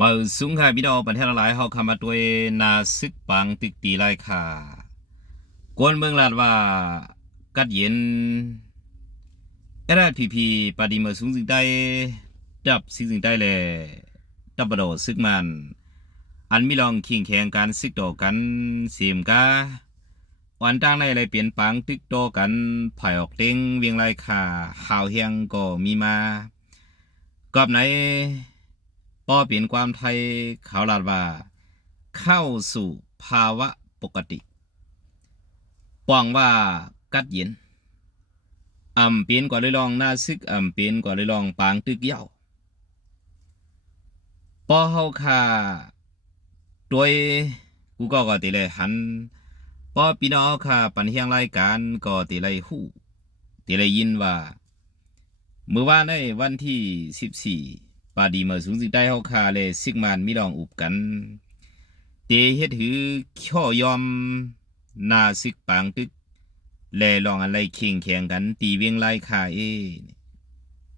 มาสูงค่ะพี่น้องประเทศหลายเฮาคำมาด้วยนาซึกปังตึกตีไรค่ะกวนเมืองลาดว่ากัดเย็นเอราพีพีปาดีมาสูงสิ่งใดดับสิ่งสิ่งใดแลดับบดอซึกมัน อันมีลองขิงแข่งกันซึกต่อกันเสียมกาวันตั้งในอะไรเปลี่ยนปังตึกโตกันไผ่ออกเต็งเวียงไรค่ะหาวเฮียงก็มีมากอบไหน ป้อเปลี่ยนความไทยเขาลาดว่า เข้าสู่ภาวะปกติปองว่ากัดเย็นอ่ำเปลี่ยนกว่าเลยลองหน้าซึกอ่ำเปลี่ยนกว่าเลยลองปางตึกเย้าป้อเฮาค่าโดยกูก็ก็ติเลยหันป้อพี่น้องค่ะ ปันเฮียงรายการก็ติเลยฮู้ติเลยยินว่าเมื่อวานในวันที่14 ปาดีเมื่อสูงสิได้เฮาคาเลยซิกมานมีลองอุบกัน เตเฮ็ดหือข้อยอมหนาซิกปางตึกแลลองอะไรเคียงแข่งกัน ตีเวียงไล่คาเอ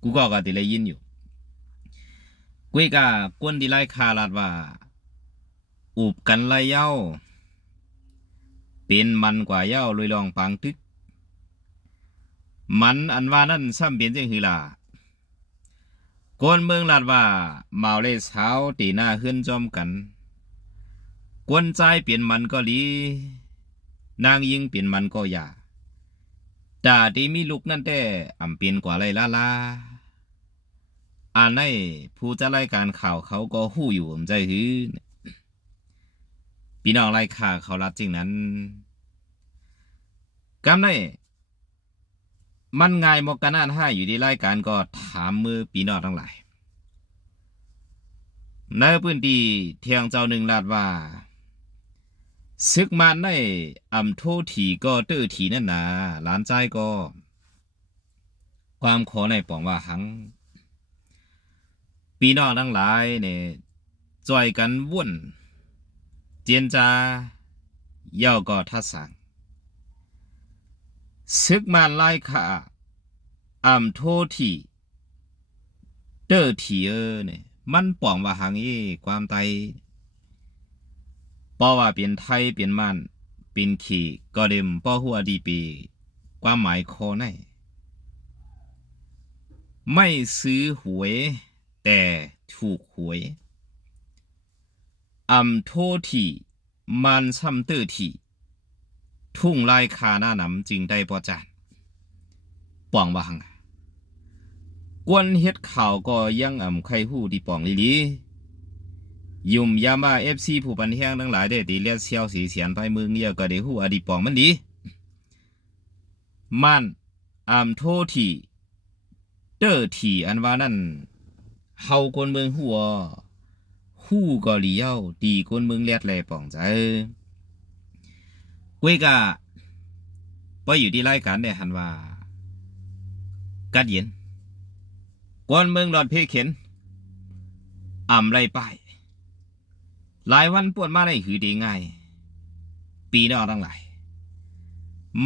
กูก็ก็ติเลยยินอยู่กุยกากวนดีไล่คาลาดว่า อุบกันไล่เย้า เป็นมันกว่าเย้าลอยลองปางตึก มันอันว่านั่นซ้ำเป็นจังหือล่ะ กวนเมืองลาดว่าเมาเลยเช้าตีหน้าขึ้นจอมกัน กวนใจเปลี่ยนมันก็ดีนางยิงเปลี่ยนมันก็อย่าด่าที่มีลูกนั่นแต่อำเปลี่ยนกว่าไรล่าลาอ่านในผู้จะรายการข่าวเขาก็หู้อยู่ผมใจหือพี่น้องรายข่าวเขารับจริงนั้นกำได้ มันง่ายมกกันนานห้าอยู่ที่รายการก็ถามมือปีนอทั้งหลายในพื้นที่เทียงเจ้าหนึ่งลาดว่าซึกมันในอำโทถีก็ตื้อถีนั่นนาหลานใจก็ ความขอในปองว่าหังปีนอทั้งหลายเนี่ยจอยกันวุ่น เจียนจาเย่าก็ทัดสั่ง ซึกมันไล่ขาอ่ำโททีเตอร์ทีเออเนี่ยมันป่องว่าหางเอความไตป้อว่าเปลี่ยนไทยเปลี่ยนมันเป็นขี่ก็เดิมป้อหัวดีปีความหมายคอในไม่ซื้อหวย แต่ถูกหวยอ่ำโททีมันซ้ำเตอร์ที ทุ่งไล่คาหน้าหนำจึงได้ปอจานป่องว่าหังกวนเฮ็ดข่าวก็ยังอ่ำไข่หูดีป่องลิลียุ่มยามาเอฟซีผู้ปันแห้งทั้งหลายได้ตีเลียดเซียวสีเสียนไปมือเนี่ยก็ได้หู้อดีป่องมันดีมันอ่ำโทษทีเตอร์ทีอันว่านั่นเฮากวนเมืองหัวหู้ก็เลี้ยวดีกวนเมืองเลียดแลป่องใจ กุ้ยกะปอยู่ที่รายการได้หันว่ากัดเย็นกวนเมืองหลอดเพเข็นอ่ำไรป้ายหลายวันปวดมาได้หือดีง่าย ปีนอทั้งหลาย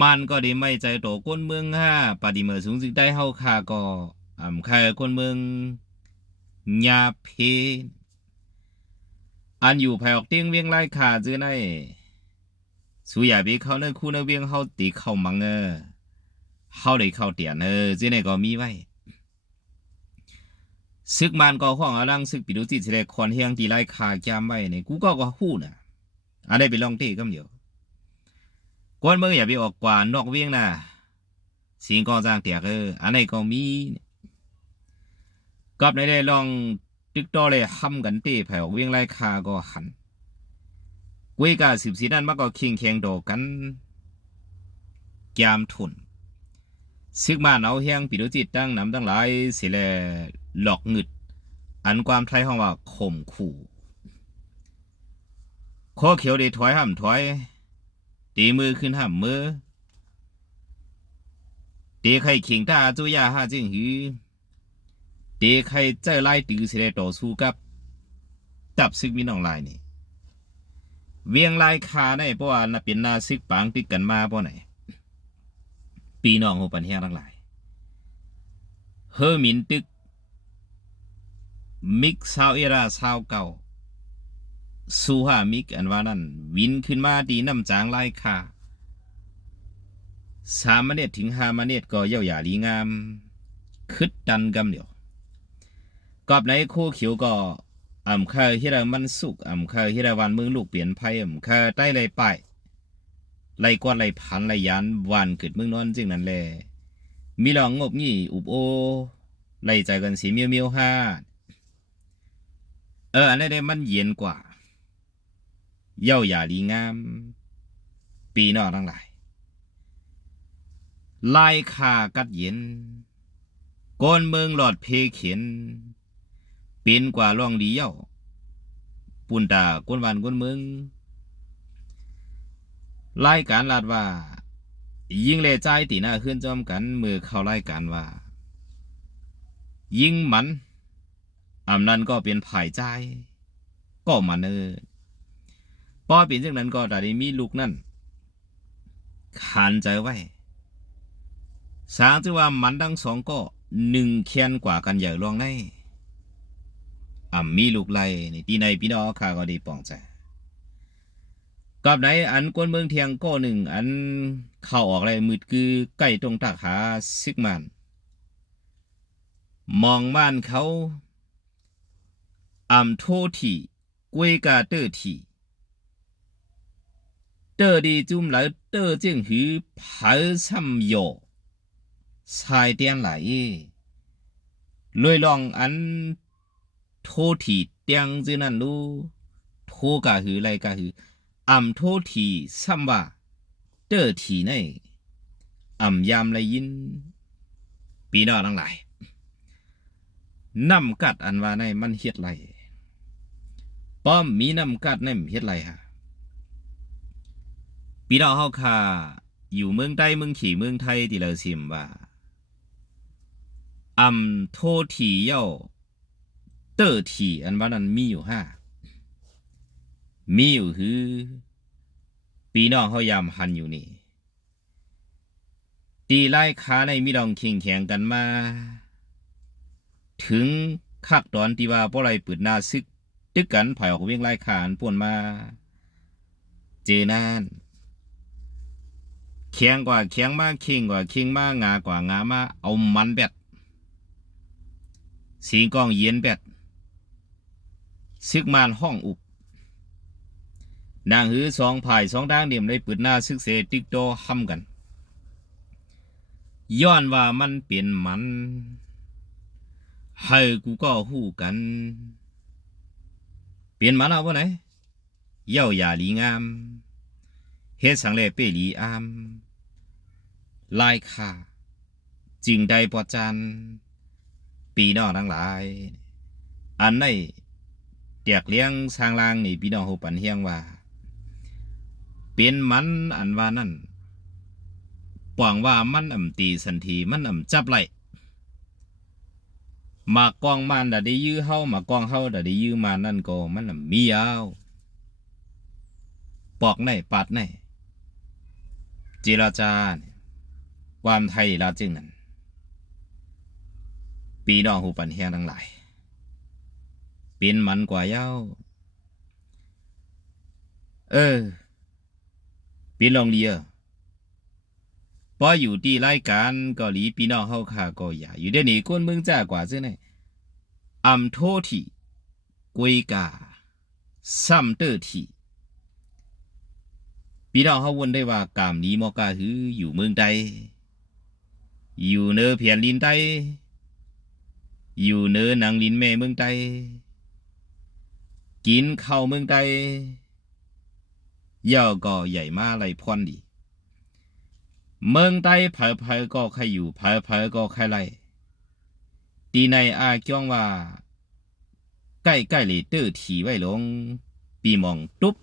มันก็ด้ไม่ใจโตก้นเมืองห้าปฏิเมือสูงสิได้เฮาคาก็อ่ำใครก้นเมืองยาเพ อันอยู่ภายออกเตียงเวียงไล่ขาจื้อใน สุยาไปเขาในคู่ในเวียงเฮาตีเข้ามังเออเฮาได้เข้าเตียนเออจีไหนก็มีไว้ซึกมันก็ห้องอลังซึกปิดุจิตสิได้คอนเฮียงตีไล่คาจามไว้ในกูก็ก็ฮู้น่ะอันได้ไปลองเตะกำเดียวกวนเมืองอย่าไปออกกว่านอกเวียงน่ะสิงก็จ้างเตียกเอออันไหนก็มีกับในได้ลองตึกต่อเลยห้ำกันเตะไผออกเวียงไล่คาก็หัน กุ้ยกาสิบสีนั่นมันก็เคียงแข่งโดกันยามทุนซึกมาเอาเฮียงปิดุจิตตั้งน้ำตั้งหลายสิแลหลอกงึด อันความไทยห้องว่าข่มขู่ข้อเขียวด้ถอยห้ามถอย ตีมือขึ้นห้ามมือตีไข่ขิงตาจุยาห้าจิงหือตีไข่เจ้าไล่ตือสิได้ต่อสู้กับ จับซึกมีน้องลายนี่ เวียงลายคาในเพราะว่าน่ะเป็นนาซึกปางติดกันมาเพราะไหนปีน้องโหปันเฮียทั้งหลายเฮอหมินตึก มิกซาวเอราซาวเก่าสูฮามิกอันว่านั่นวินขึ้นมาดีน้ำจางไล่ค่ะสามเนตถึงห้าเมเนตก็เย่าหยาลีงาม คึดดันกำเดียวกอบในคู่เขียวก็ อ่ำเคยที่เรามันสุกอ่ำเคยที่เราวันมึงลูกเปลี่ยนไพ่อ่ำเคยใต้ไรไปไรกวาดไรพันไรยันวันเกิดมึงนอนจริงนั่นแหละมีหลองงบงี้อุบโอไล่ใจกันสีเมียวเมียวห้าเอออันนี้นมันเย็นกว่า เย้าหยาดีงาม ปีนอกทั้งหลายลายขากัดเย็นก้นเมืองหลอดเพเขียน เป็นกว่าล่องดีเย้าปุ่นตาก้นวันก้นเมืองรายการลาดว่า ยิงเลใจตีหน้าขึ้นจอมกันมือเข้ารายการว่า ยิงมันอำนั้นก็เป็นผายใจก็มาเนินพอเป็นจังนั้นก็ได้มีลูกนั่นขานใจไว้สางจือว่ามันทั้งสองก็หนึ่งเคียนกว่ากันใหญ่ลองใน อ่ำมีลูกไล่ในี่ที่ในพี่น้องข้าก็ดีปองใจกับไหนอันกวนเมืองเทียงก็หนึ่งอันเข้าออกไรมืดคือใกล้ตรงตากหาซิกมันมองม่านเขาอ่ำโทษทีกวยกาเตอร์ทีเตอร์ดีจุ่มไหลเตอร์จีงหือผาซ้ำโยชายเตียนไหลลอยลองอัน โทถีเตียงจืนั่นรู้โทกะหือไรกะหืออ่ำโทถีซัมบะเตอถีในอ่ำยามไรยินปีนอทั้งหลายน้ำกัดอันว่าในมันเฮ็ดไรป้อมมีน้ำกัดในเฮ็ดไรฮะปีนอเฮาค่ะอยู่เมืองใต้เมืองขี่เมืองไทยที่เราชิมว่าอ่ำโทถีเย่า เตอร์ถีอันว่านั้นมีอยู่ห้ามีอยู่คือ ปีน้องเฮายามหันอยู่นี่ ตีไล่ขาในมีดองเคียงแข่งกันมา ถึงคักตอนที่ว่าบ่ไรปืดหน้าซึก ตึกกันผ่อยออกเวียงไล่ขานป่วนมา เจนานเคียงกว่าเคียงมากคิงกว่าคิงมากงากว่างามาเอามันแบดสีกองเย็นแบด ซึกมานห้องอุบนางหือสองผายสองด้างเดียมได้ปืดหน้าซึกเสติกโตห้ำกัน ย้อนว่ามันเปลี่ยนมันให้กูก็หู้กัน เปลี่ยนมันเอาบ่ไหนเย้าหยาหลีงามเฮ็ดสังเลเปหลีอาม ลายค่าจึงได้ปอจัน ปีนอทั้งหลาย อันใน เตียกเลี้ยงสร้างลางนี่พี่น้องฮู้ปันเฮียงว่า เป็นมันอันว่านั่นปวงว่ามันอ่ำตีสันทีมันอ่ำจับไหลมากองมันดะได้ยื้อเฮามากองเฮาดะได้ยื้อมานั่นก็มันน่ะมียาวปอกในปัดในเจรจาความไทยลาจึงนั้นปีน้องหูปันเฮียงทั้งหลาย เป็นมันกว่าเย้า เออปีลองเลียพออยู่ที่รายการเกาหลีพี่น้องเฮาค่ะก็อย่าอยู่เดี๋ยวนี้คนเมืองจ้ากว่าซื่อไหนอัมโททีกวยกาซัมเตอร์ทีพี่น้องเฮาวนได้ว่ากามนี้มอกาหืออยู่เมืองใดอยู่เนอเพียนลินใต้อยู่เนอนางลินแม่เมืองใด กินข้าวเมืองใดย่อก็ใหญ่มาไรพรดี เมืองใต้เผาเผาก็ใครอยู่เผาเผาก็ใครไรตีในอาจ้องว่า ใกล้ใกล้เลยเตื้อถีไว้ลง ปีมองตุ๊บ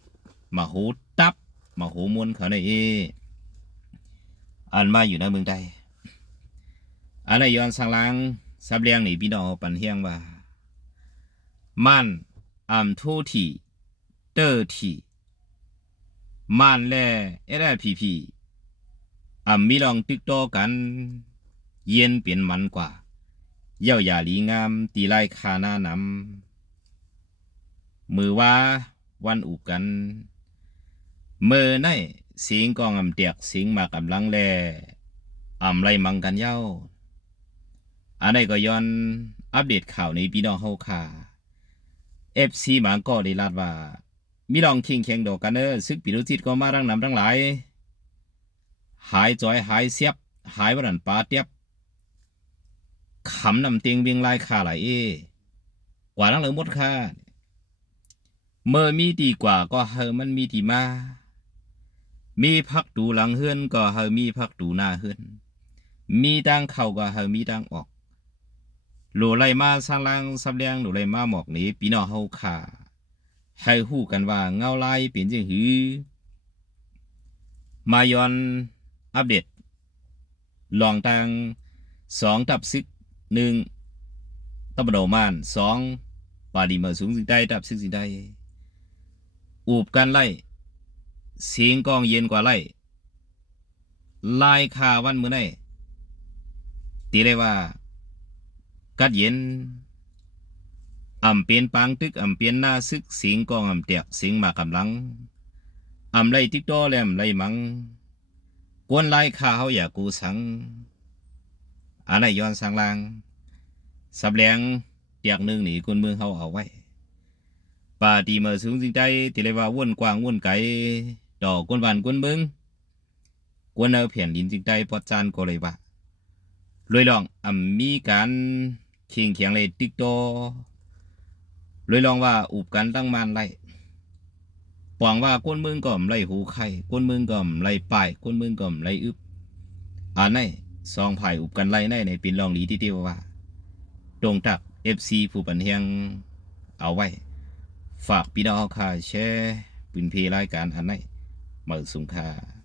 มาโหตับมาโหมวนเขาในเอ อันมาอยู่ในเมืองใดอันในย้อนสังลังสับเลียงหนีพี่น้องปันเฮียงว่า มัน อัมทูทีเตอร์ทีมันแลเอรพีพีอ่ำมีลองติกโตอกันเย็นเปลี่ยนมันกว่าเย่าอย่าลีงามตีไลคาหน้านำมือว่าวันอุกัน เมื่อในสิงกองอำเตียกสิงมากำลังแลอำไรมังกันเย้าอันนี้ก็ย้อนอัปเดตข่าวในพี่น้องเฮาค่ะ FC หมาก็ได้ลาดว่า มีลองคิงเคียงดอกกันเนอซึกปีรุจิตก็มารังนำทั้งหลาย หายจอยหายเสียบ หายวันนปาเตียบขำนำเตียงเวียงลายคาไหลายเอกว่านังเหลือหมดค่ะเมื่อมีดีกว่าก็เฮอมันมีดีมา มีพักดูหลังเฮือนก็เฮอมีพักดูหน้าเฮือน มีดังเข้าก็เฮามีดังออก โหลไลมาสร้างลังสับเลียงโหลไลมาหมอกนี้พี่น้องเฮาค่ะให้ฮู้กันว่าเงาไลายเป็นจังหือ มาย้อนอัปเดต ลองตังสองตับซึกหนึ่งตะบดมานสองปาดีมอร์สูงสิงได้ตับซึกสิงได้อูบกันไล่เสียงกองเย็นกว่าไล่ลายคาวันมือไหนตีเลยว่า กัดเย็นอ่ำเปลี่ยนปางตึกอ่ำเปลี่ยนหน้าซึกสียงกองอ่ำเตียกสียงมากำลังอ่ำไล่ติ๊กโตแลมไล่มังกวนไล่ข้าเขาอย่ากูสังอันไหนย้อนสังลางสับแหลงเตียกหนึ่งหนีคนเมืองเขาเอาไว้ป่าตีเมื่อสูงจริงใจตีเลยว่าว่นกว้างว่นไกลดอกกวนวันกวนเมืองกวนเอาเพียนดินจริงใจพอจานก็เลยว่าลอยลองอ่ำมีการ เคียงเคียงเลยติ๊กโตลยลองว่าอุบกันตั้งมันไล่ปองว่าก้นมึงก่อมไล่หูไข่ก้นมึงก่อมไล่ป่ายก้นมึงก่อมไล่อึบอ่านในซองไผ่อุบกันไล่ในในปินลองดีที่เดียวว่าตรงตักเอฟซีผู้ปันเฮียงเอาไว้ ฝากพี่น้องค่ะแชร์ปืนเพรายการอันไหนมาสุงค่า